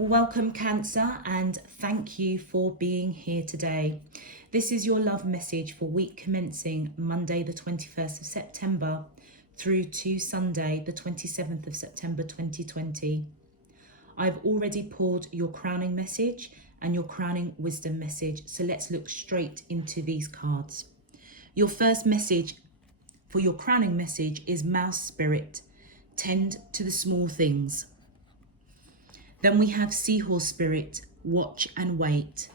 Welcome, Cancer, and thank you for being here today. This is your love message for week commencing Monday, the 21st of September through to Sunday, the 27th of September 2020. I've already pulled your crowning message and your crowning wisdom message, so let's look straight into these cards. Your first message for your crowning message is Mouse Spirit. Tend to the small things. Then we have Seahorse Spirit, watch and wait,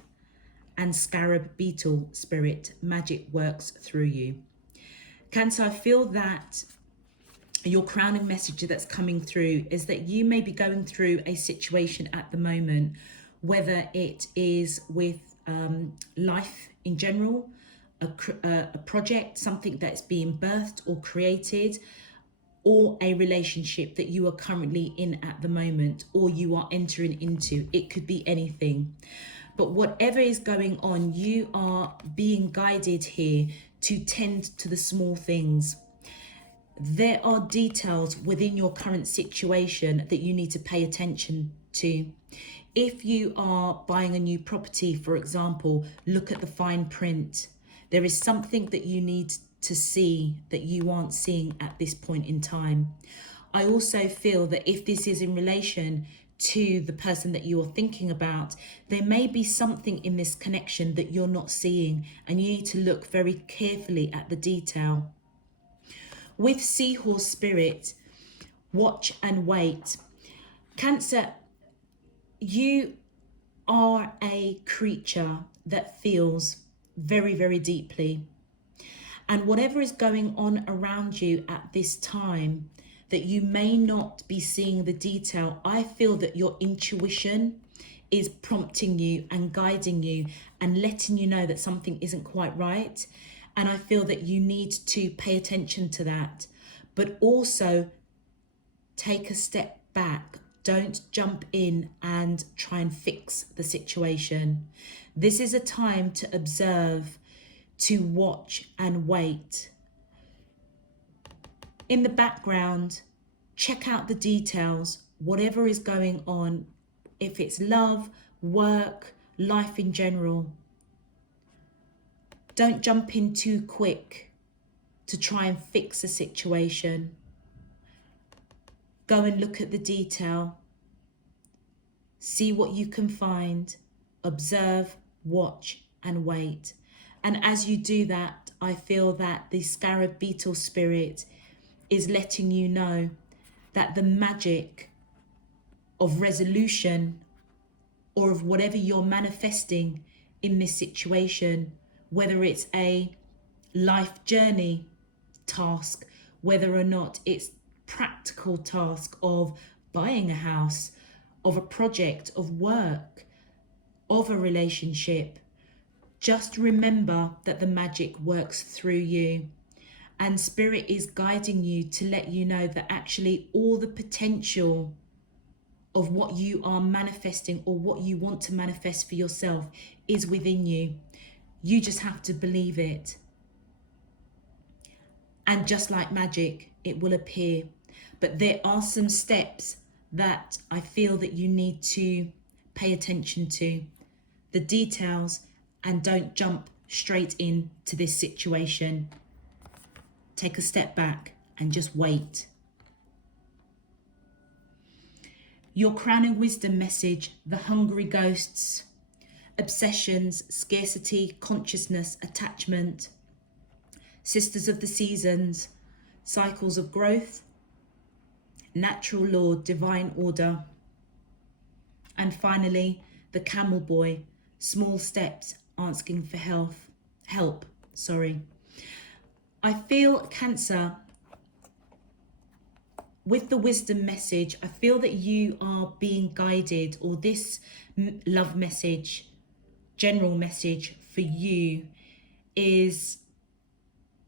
and Scarab Beetle Spirit, magic works through you. Cancer, I feel that your crowning message that's coming through is that you may be going through a situation at the moment, whether it is with life in general, a project, something that's being birthed or created, or a relationship that you are currently in at the moment, or you are entering into. It could be anything. But whatever is going on, you are being guided here to tend to the small things. There are details within your current situation that you need to pay attention to. If you are buying a new property, for example, look at the fine print. There is something that you need to see that you aren't seeing at this point in time. I also feel that if this is in relation to the person that you are thinking about, there may be something in this connection that you're not seeing, and you need to look very carefully at the detail. With Seahorse Spirit, watch and wait. Cancer, you are a creature that feels very, very deeply. And whatever is going on around you at this time that you may not be seeing the detail, I feel that your intuition is prompting you and guiding you and letting you know that something isn't quite right. And I feel that you need to pay attention to that, but also take a step back. Don't jump in and try and fix the situation. This is a time to observe, to watch and wait. In the background, check out the details, whatever is going on, if it's love, work, life in general. Don't jump in too quick to try and fix a situation. Go and look at the detail. See what you can find. Observe, watch and wait. And as you do that, I feel that the Scarab Beetle Spirit is letting you know that the magic of resolution or of whatever you're manifesting in this situation, whether it's a life journey task, whether or not it's practical task of buying a house, of a project, of work, of a relationship, just remember that the magic works through you, and Spirit is guiding you to let you know that actually all the potential of what you are manifesting or what you want to manifest for yourself is within you. You just have to believe it. And just like magic, it will appear. But there are some steps that I feel that you need to pay attention to. The details. And don't jump straight into this situation. Take a step back and just wait. Your crowning wisdom message, the hungry ghosts, obsessions, scarcity, consciousness, attachment, sisters of the seasons, cycles of growth, natural law, divine order. And finally, the camel boy, small steps, asking for help. I feel, Cancer, with the wisdom message, I feel that you are being guided, or this love message, general message for you is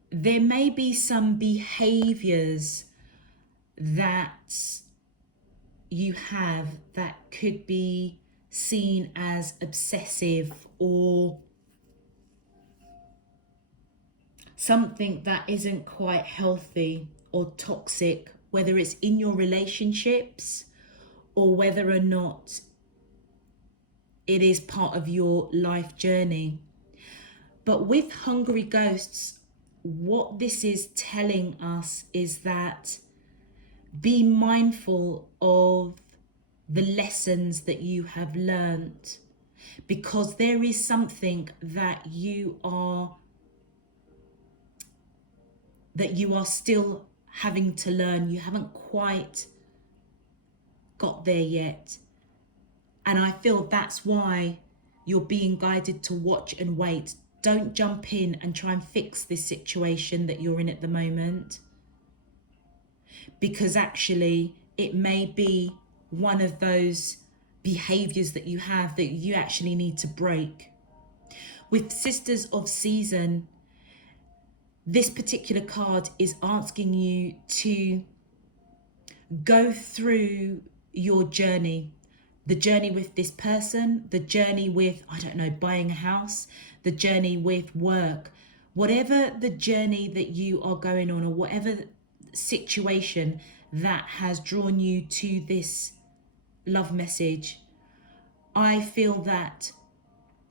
there may be some behaviors that you have that could be seen as obsessive or something that isn't quite healthy or toxic, whether it's in your relationships or whether or not it is part of your life journey. But with hungry ghosts, what this is telling us is that be mindful of the lessons that you have learned, because there is something that you are still having to learn. You haven't quite got there yet. And I feel that's why you're being guided to watch and wait. Don't jump in and try and fix this situation that you're in at the moment, because actually it may be one of those behaviors that you have that you actually need to break. With Sisters of Season, this particular card is asking you to go through your journey, the journey with this person, the journey with, I don't know, buying a house, the journey with work, whatever the journey that you are going on, or whatever situation that has drawn you to this love message. I feel that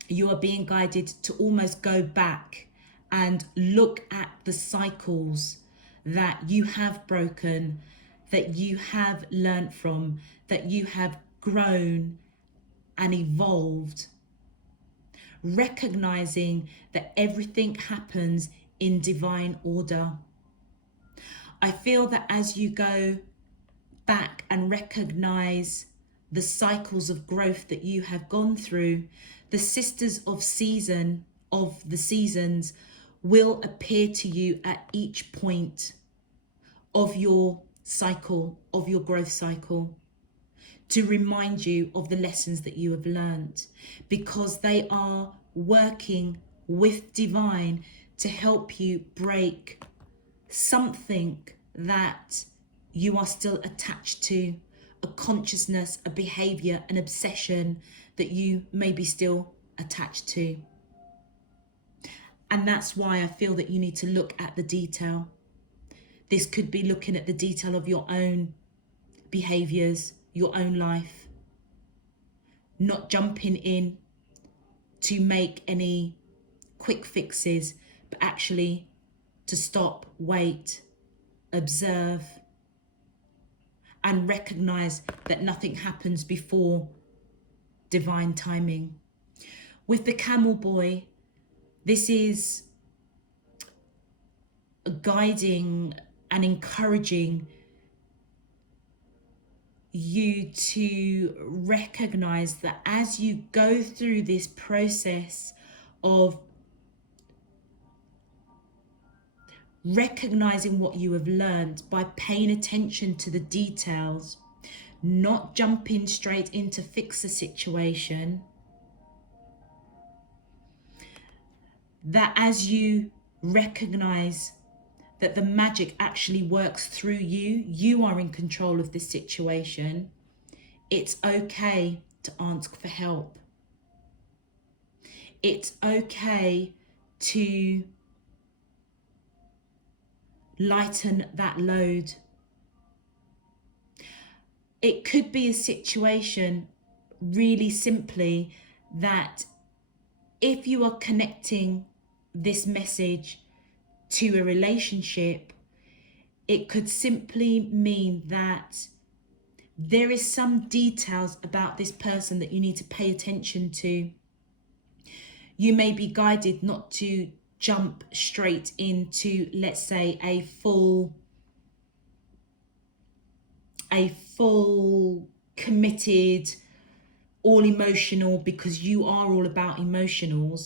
you are being guided to almost go back and look at the cycles that you have broken, that you have learned from, that you have grown and evolved, recognizing that everything happens in divine order. I feel that as you go back and recognize the cycles of growth that you have gone through, the Sisters of the Seasons will appear to you at each point of your cycle, of your growth cycle, to remind you of the lessons that you have learned, because they are working with divine to help you break something that you are still attached to, a consciousness, a behavior, an obsession that you may be still attached to. And that's why I feel that you need to look at the detail. This could be looking at the detail of your own behaviors, your own life, not jumping in to make any quick fixes, but actually to stop, wait, observe, and recognize that nothing happens before divine timing. With the Camel Boy, this is guiding and encouraging you to recognize that as you go through this process of recognizing what you have learned, by paying attention to the details, not jumping straight in to fix the situation, that as you recognize that the magic actually works through you, you are in control of this situation, it's okay to ask for help. It's okay to lighten that load. It could be a situation, really simply, that if you are connecting this message to a relationship, it could simply mean that there is some details about this person that you need to pay attention to. You may be guided not to jump straight into, let's say, a full committed, all emotional, because you are all about emotional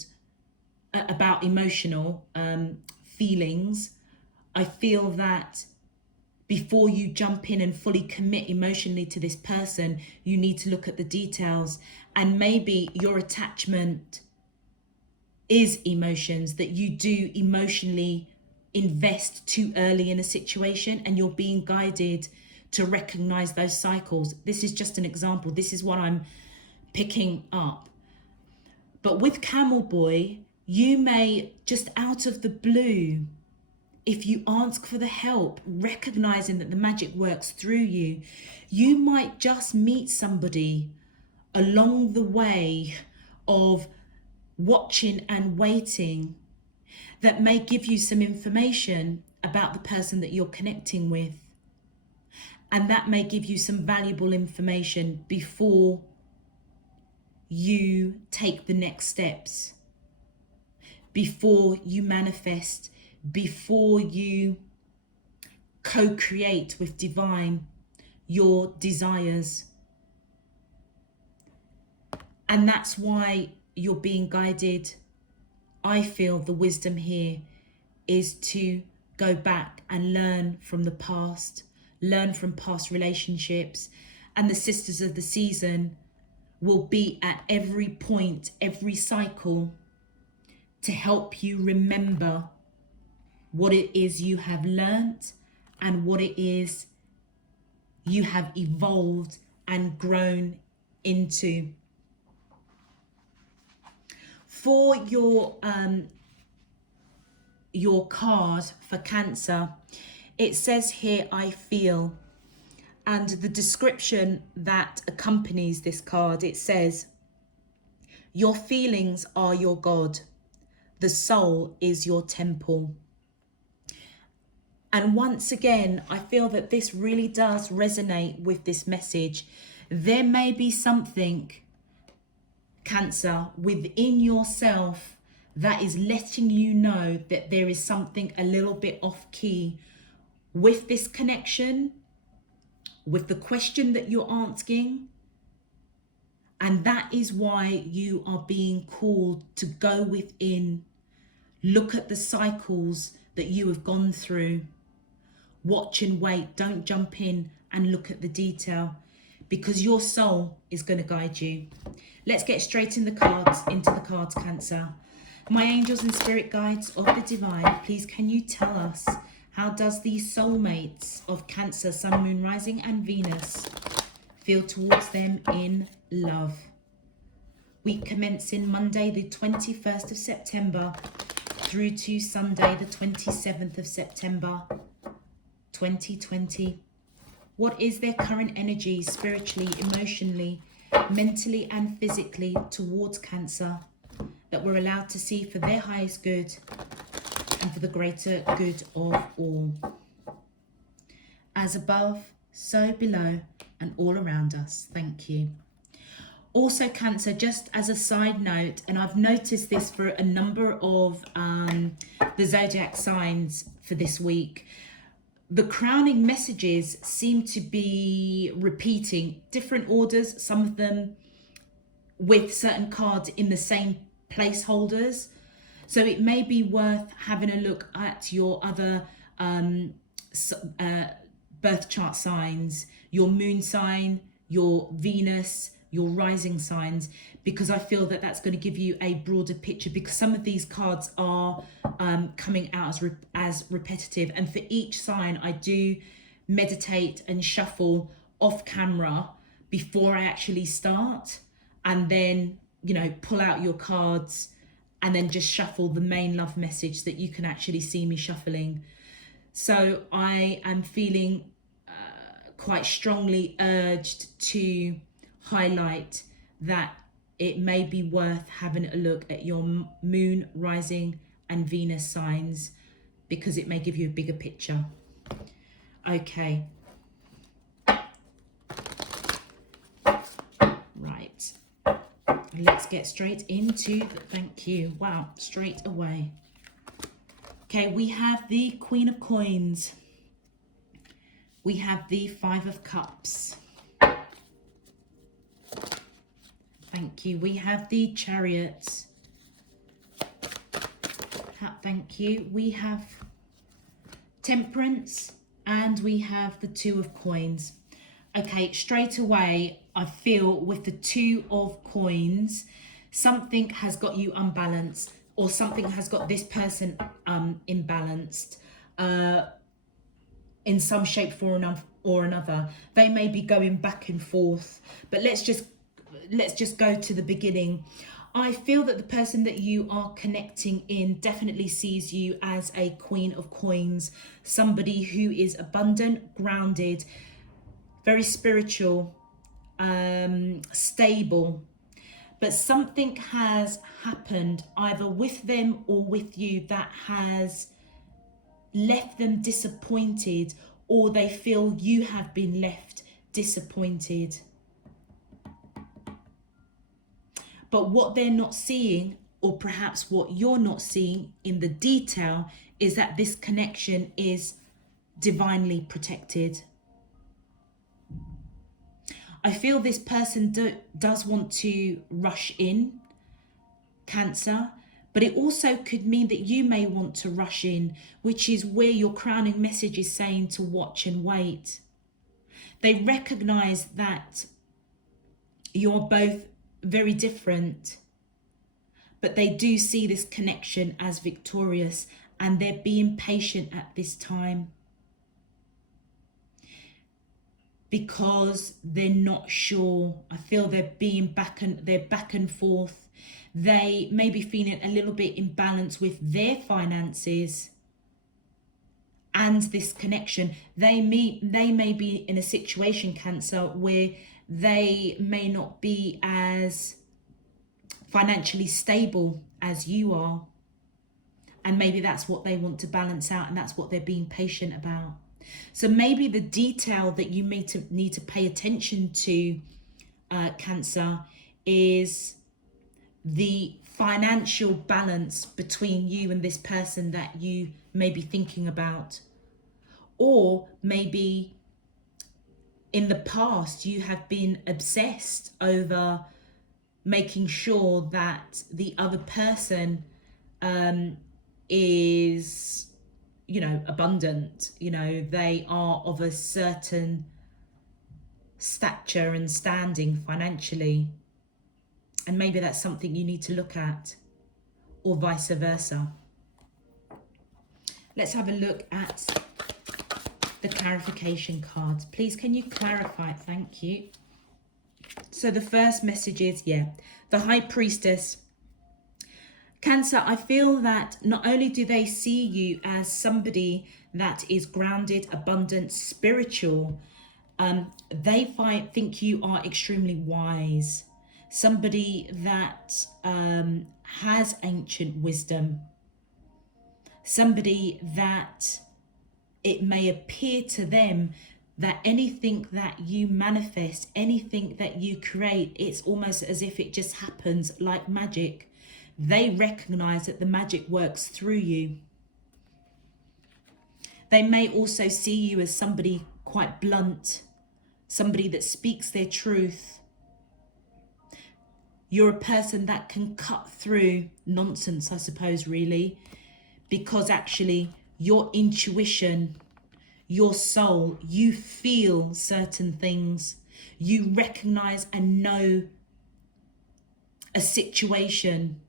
feelings. I feel that before you jump in and fully commit emotionally to this person, you need to look at the details, and maybe your attachment is emotions, that you do emotionally invest too early in a situation, and you're being guided to recognize those cycles. This is just an example. This is what I'm picking up. But with Camel Boy, you may just out of the blue, if you ask for the help, recognizing that the magic works through you, you might just meet somebody along the way of watching and waiting that may give you some information about the person that you're connecting with. And that may give you some valuable information before you take the next steps, before you manifest, before you co-create with divine your desires. And that's why you're being guided. I feel the wisdom here is to go back and learn from the past, learn from past relationships, and the sisters of the season will be at every point, every cycle, to help you remember what it is you have learnt and what it is you have evolved and grown into. For your card for Cancer, it says here, I feel, and the description that accompanies this card, it says, your feelings are your God. The soul is your temple. And once again, I feel that this really does resonate with this message. There may be something, Cancer, within yourself that is letting you know that there is something a little bit off key with this connection, with the question that you're asking. And that is why you are being called to go within, look at the cycles that you have gone through, watch and wait, don't jump in and look at the detail, because your soul is going to guide you. Let's get straight into the cards, Cancer. My angels and spirit guides of the divine, please can you tell us, how does the soulmates of Cancer, Sun, Moon, Rising and Venus feel towards them in love? Week commencing Monday the 21st of September through to Sunday the 27th of September 2020. What is their current energy spiritually, emotionally, mentally and physically towards Cancer that we're allowed to see for their highest good and for the greater good of all? As above, so below and all around us. Thank you. Also, Cancer, just as a side note, and I've noticed this for a number of the zodiac signs for this week, the crowning messages seem to be repeating different orders, some of them with certain cards in the same placeholders. So it may be worth having a look at your other birth chart signs, your moon sign, your Venus, your rising signs, because I feel that that's going to give you a broader picture, because some of these cards are coming out as repetitive, and for each sign I do meditate and shuffle off camera before I actually start, and then, you know, pull out your cards and then just shuffle the main love message that you can actually see me shuffling. So I am feeling quite strongly urged to highlight that it may be worth having a look at your moon, rising and Venus signs, because it may give you a bigger picture. Okay. Right. Let's get straight into the thank you. Wow, straight away. Okay, we have the Queen of Coins. We have the Five of Cups. Thank you. We have the Chariot. Thank you. We have Temperance, and we have the Two of Coins. Okay, straight away, I feel with the Two of Coins, something has got you unbalanced, or something has got this person imbalanced in some shape or another. They may be going back and forth, but let's just go to the beginning. I feel that the person that you are connecting in definitely sees you as a Queen of Coins, somebody who is abundant, grounded, very spiritual, stable. But something has happened either with them or with you that has left them disappointed, or they feel you have been left disappointed. But what they're not seeing, or perhaps what you're not seeing in the detail, is that this connection is divinely protected. I feel this person does want to rush in, Cancer, but it also could mean that you may want to rush in, which is where your crowning message is saying to watch and wait. They recognize that you're both very different, but they do see this connection as victorious, and they're being patient at this time because they're not sure. I feel they're back and forth. They may be feeling a little bit imbalanced with their finances and this connection. They may be in a situation, Cancer, where they may not be as financially stable as you are, and maybe that's what they want to balance out, and that's what they're being patient about. So maybe the detail that you need to pay attention to, Cancer, is the financial balance between you and this person that you may be thinking about. Or maybe in the past you have been obsessed over making sure that the other person is, abundant. They are of a certain stature and standing financially. And maybe that's something you need to look at, or vice versa. Let's have a look at the clarification cards. Please, can you clarify? Thank you. So the first message is, the High Priestess. Cancer, I feel that not only do they see you as somebody that is grounded, abundant, spiritual, they think you are extremely wise. Somebody that has ancient wisdom. Somebody that it may appear to them that anything that you manifest, anything that you create, it's almost as if it just happens like magic. They recognize that the magic works through you. They may also see you as somebody quite blunt, somebody that speaks their truth. You're a person that can cut through nonsense, I suppose, really, because actually your intuition, your soul, you feel certain things. You recognize and know a situation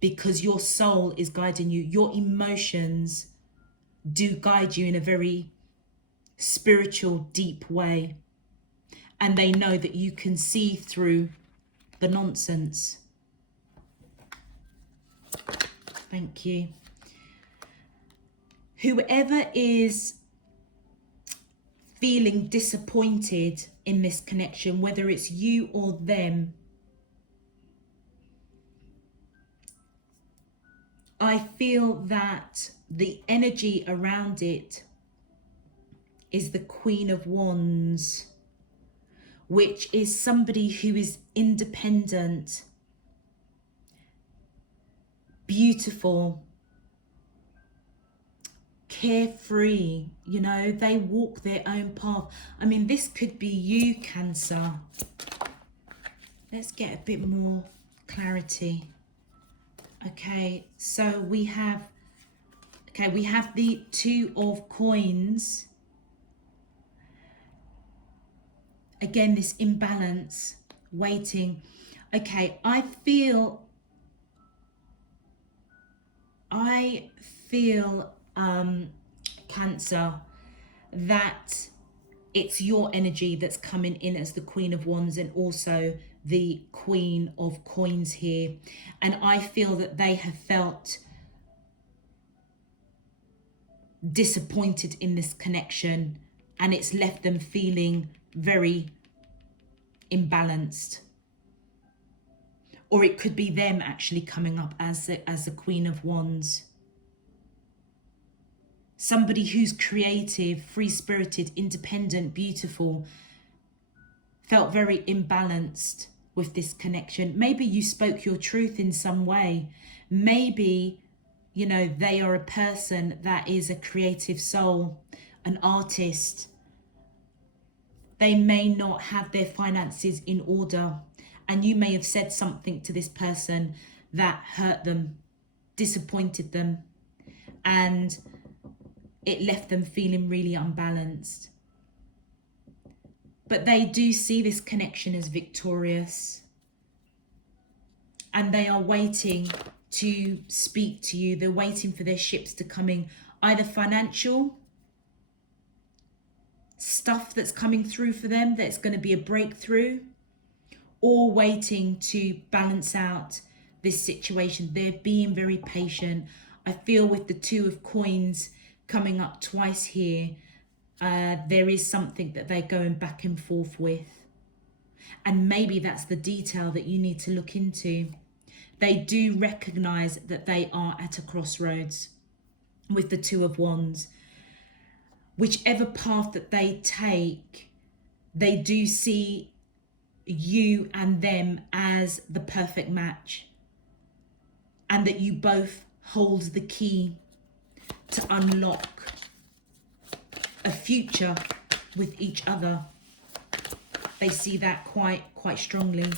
because your soul is guiding you. Your emotions do guide you in a very spiritual, deep way. And they know that you can see through the nonsense. Thank you. Whoever is feeling disappointed in this connection, whether it's you or them, I feel that the energy around it is the Queen of Wands, which is somebody who is independent, beautiful, carefree. They walk their own path. I mean, this could be you, Cancer. Let's get a bit more clarity. Okay, so we have the Two of Coins. Again, this imbalance, waiting. Okay, I feel Cancer, that it's your energy that's coming in as the Queen of Wands and also the Queen of Coins here. And I feel that they have felt disappointed in this connection, and it's left them feeling very imbalanced. or it could be them actually coming up as the Queen of Wands. Somebody who's creative, free-spirited, independent, beautiful, felt very imbalanced with this connection. Maybe you spoke your truth in some way. Maybe, you know, they are a person that is a creative soul, an artist. They may not have their finances in order, and you may have said something to this person that hurt them, disappointed them, and it left them feeling really unbalanced. But they do see this connection as victorious, and they are waiting to speak to you. They're waiting for their ships to come in, either financial stuff that's coming through for them, that's going to be a breakthrough, or waiting to balance out this situation. They're being very patient. I feel with the Two of Coins coming up twice here, there is something that they're going back and forth with. And maybe that's the detail that you need to look into. They do recognize that they are at a crossroads with the Two of Wands. Whichever path that they take, they do see you and them as the perfect match, and that you both hold the key to unlock a future with each other. They see that quite strongly.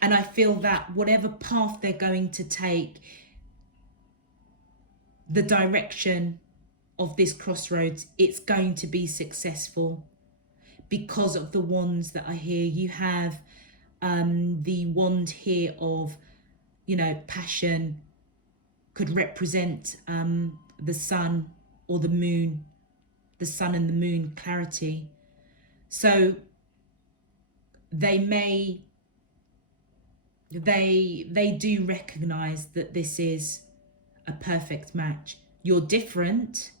And I feel that whatever path they're going to take, the direction of this crossroads, it's going to be successful because of the wands that are here. You have the wand here of, you know, passion, could represent the sun or the moon, the sun and the moon, clarity. So they do recognize that this is a perfect match. You're different,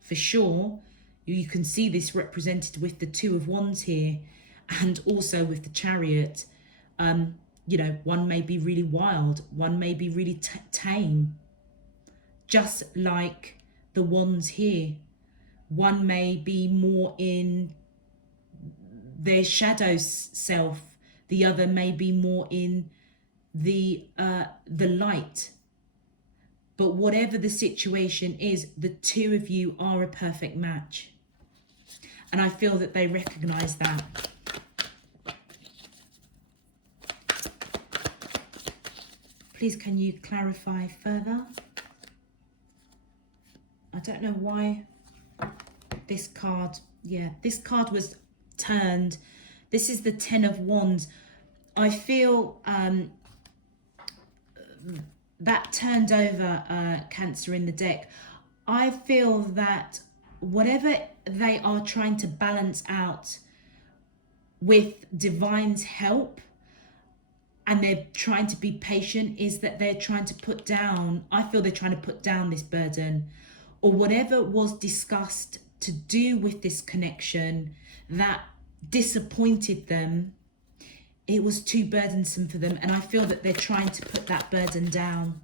for sure. You can see this represented with the Two of Wands here, and also with the Chariot. You know, one may be really wild, one may be really tame, just like the wands here. One may be more in their shadow self, the other may be more in the light. But whatever the situation is, the two of you are a perfect match. And I feel that they recognize that. Please, can you clarify further? I don't know why this card, this card was turned. This is the Ten of Wands. I feel that turned over Cancer in the deck. I feel that whatever they are trying to balance out with Divine's help, and they're trying to be patient, is that they're trying to put down, I feel they're trying to put down this burden, or whatever was discussed to do with this connection that disappointed them. It was too burdensome for them, and I feel that they're trying to put that burden down.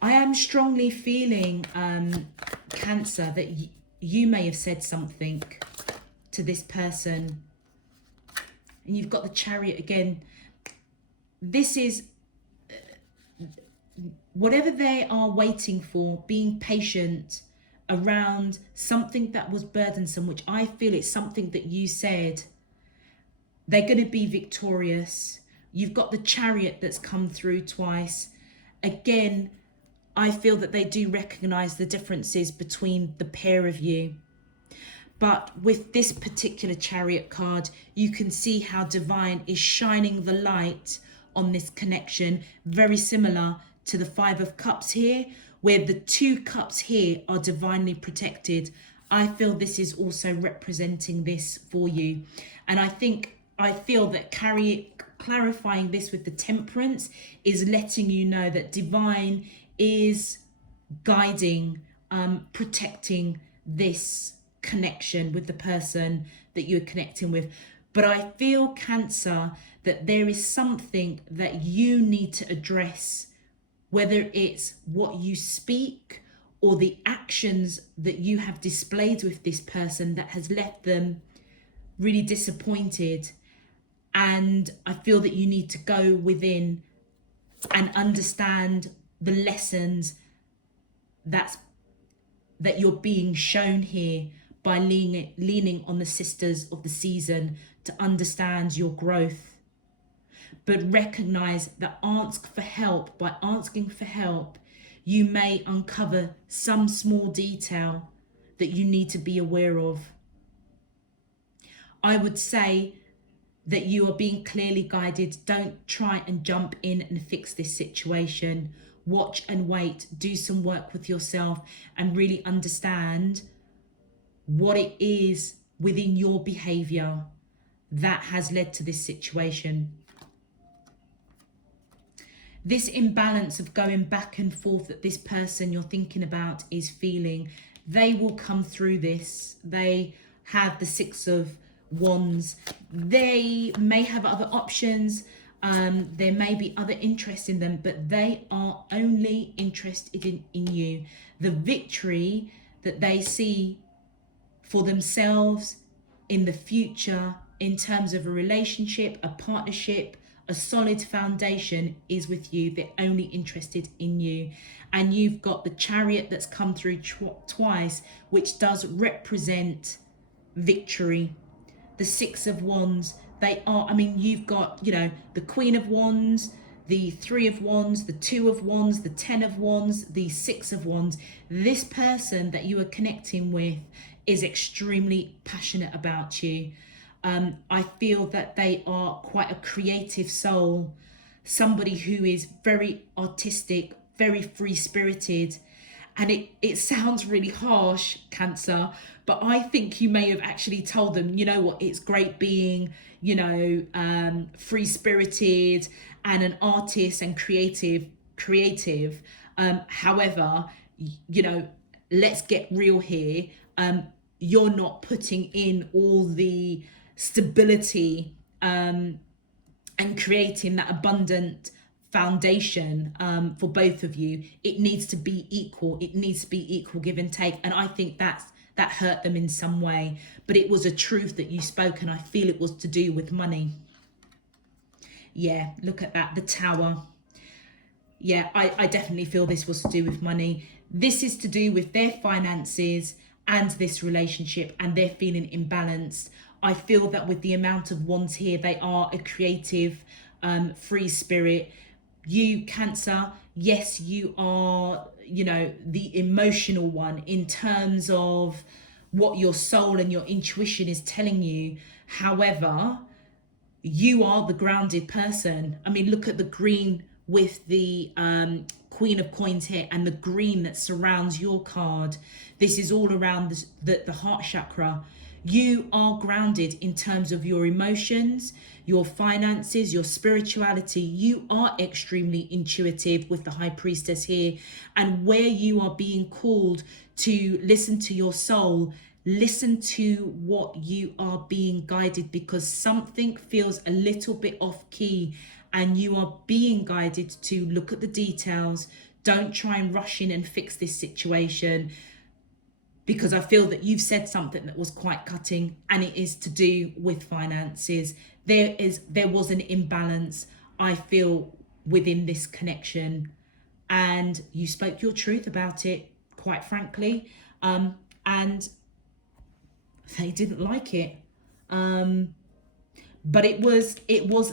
I am strongly feeling, Cancer, that you may have said something to this person. And you've got the Chariot again. This is whatever they are waiting for, being patient around something that was burdensome, which I feel it's something that you said. They're going to be victorious. You've got the Chariot that's come through twice. Again, I feel that they do recognize the differences between the pair of you. But with this particular Chariot card, you can see how Divine is shining the light on this connection, very similar to the Five of Cups here, where the two cups here are divinely protected. I feel this is also representing this for you. And I feel that clarifying this with the Temperance is letting you know that Divine is guiding, protecting this connection with the person that you're connecting with. But I feel, Cancer, that there is something that you need to address, whether it's what you speak or the actions that you have displayed with this person that has left them really disappointed. And I feel that you need to go within and understand the lessons that you're being shown here by leaning on the sisters of the season to understand your growth. But recognize that by asking for help, you may uncover some small detail that you need to be aware of. I would say that you are being clearly guided. Don't try and jump in and fix this situation. Watch and wait, do some work with yourself and really understand what it is within your behavior that has led to this situation. This imbalance of going back and forth that this person you're thinking about is feeling, they will come through this. They have the Six of Wands. They may have other options. There may be other interest in them, but they are only interested in you. The victory that they see for themselves in the future in terms of a relationship, a partnership, a solid foundation is with you. They're only interested in you. And you've got the Chariot that's come through twice, which does represent victory. The Six of Wands, you've got, the Queen of Wands, the Three of Wands, the Two of Wands, the Ten of Wands, the Six of Wands. This person that you are connecting with is extremely passionate about you. I feel that they are quite a creative soul, somebody who is very artistic, very free-spirited. And it sounds really harsh, Cancer, but I think you may have actually told them, you know what, it's great being, free-spirited and an artist and creative. However, let's get real here. You're not putting in all the stability and creating that abundant foundation for both of you. It needs to be equal. It needs to be equal give and take. And I think that hurt them in some way, but it was a truth that you spoke, and I feel it was to do with money. Yeah, look at that, the Tower. Yeah, I definitely feel this was to do with money. This is to do with their finances and this relationship, and they're feeling imbalanced. I feel that with the amount of wands here, they are a creative, free spirit. You, Cancer, yes, you are, the emotional one in terms of what your soul and your intuition is telling you. However, you are the grounded person. I mean, look at the green with the Queen of Coins here and the green that surrounds your card. This is all around the heart chakra. You are grounded in terms of your emotions, your finances, your spirituality. You are extremely intuitive with the High Priestess here. And where you are being called to listen to your soul, listen to what you are being guided, because something feels a little bit off key and you are being guided to look at the details. Don't try and rush in and fix this situation, because I feel that you've said something that was quite cutting, and it is to do with finances. There was an imbalance, I feel, within this connection, and you spoke your truth about it, quite frankly, and they didn't like it. But it was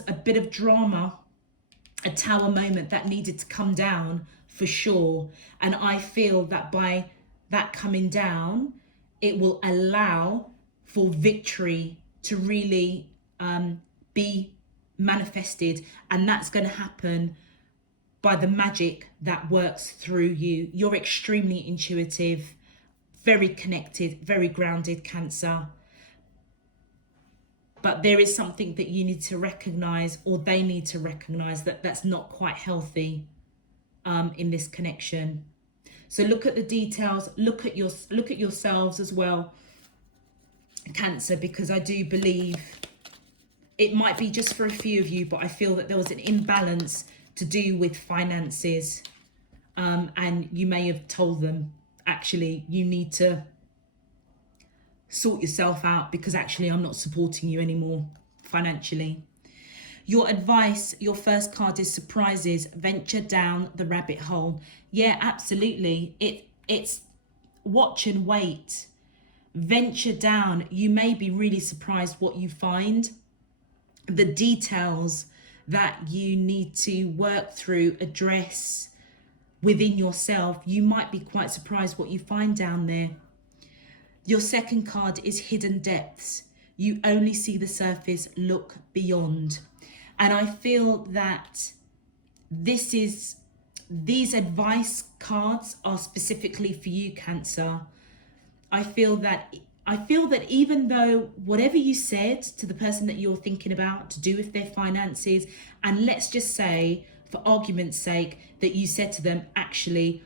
a bit of drama, a Tower moment that needed to come down for sure. And I feel that by that coming down, it will allow for victory to really be manifested, and that's going to happen by the magic that works through you. You're extremely intuitive, very connected, very grounded, Cancer. But there is something that you need to recognize, or they need to recognize, that that's not quite healthy in this connection. So look at the details, look at yourselves as well, Cancer, because I do believe It might be just for a few of you, but I feel that there was an imbalance to do with finances. And you may have told them, actually, you need to sort yourself out because actually I'm not supporting you anymore financially. Your advice, your first card is surprises. Venture down the rabbit hole. Yeah, absolutely. It's watch and wait. Venture down. You may be really surprised what you find. The details that you need to work through, address within yourself. You might be quite surprised what you find down there. Your second card is hidden depths. You only see the surface, look beyond. And I feel that these advice cards are specifically for you, Cancer. I feel that even though whatever you said to the person that you're thinking about to do with their finances, and let's just say, for argument's sake, that you said to them, actually,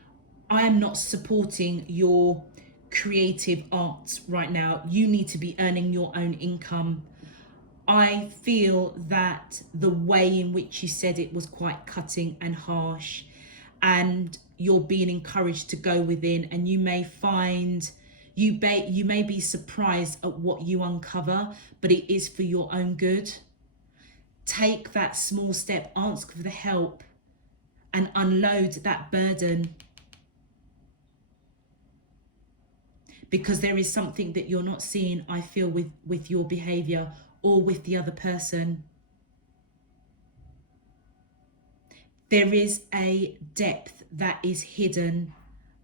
I am not supporting your creative arts right now. You need to be earning your own income. I feel that the way in which you said it was quite cutting and harsh, and you're being encouraged to go within, and you may find, you may be surprised at what you uncover, but it is for your own good. Take that small step, ask for the help, and unload that burden. Because there is something that you're not seeing, I feel, with your behavior or with the other person. There is a depth that is hidden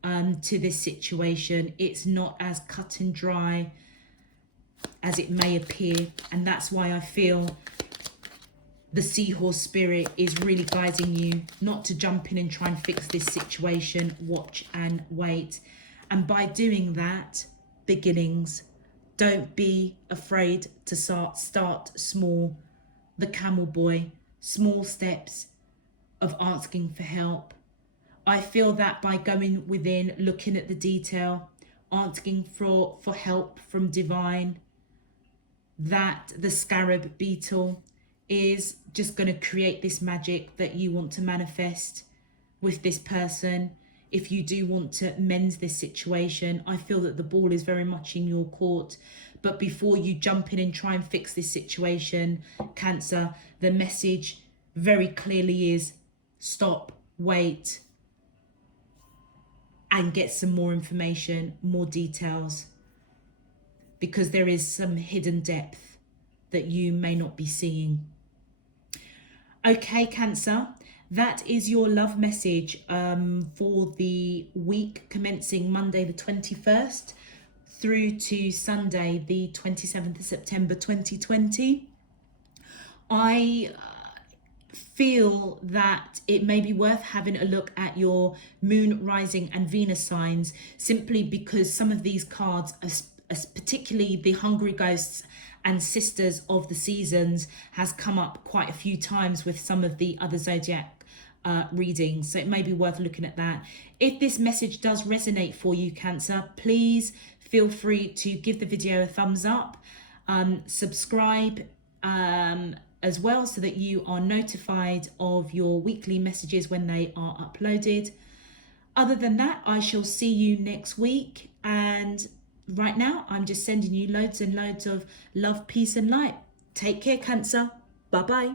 to this situation. It's not as cut and dry as it may appear. And that's why I feel the seahorse spirit is really guiding you not to jump in and try and fix this situation. Watch and wait. And by doing that, beginnings. Don't be afraid to start small. The camel boy, small steps of asking for help. I feel that by going within, looking at the detail, asking for help from divine, that the scarab beetle is just going to create this magic that you want to manifest with this person. If you do want to mend this situation, I feel that the ball is very much in your court. But before you jump in and try and fix this situation, Cancer, the message very clearly is stop, wait, and get some more information, more details, because there is some hidden depth that you may not be seeing. Okay, Cancer. That is your love message for the week commencing Monday the 21st through to Sunday the 27th of September 2020. I feel that it may be worth having a look at your moon, rising and Venus signs, simply because some of these cards, particularly the Hungry Ghosts and Sisters of the Seasons, has come up quite a few times with some of the other zodiac readings, so it may be worth looking at that. If this message does resonate for you, Cancer, please feel free to give the video a thumbs up, subscribe as well, so that you are notified of your weekly messages when they are uploaded. Other than that, I shall see you next week, and right now I'm just sending you loads and loads of love, peace and light. Take care, Cancer. Bye bye.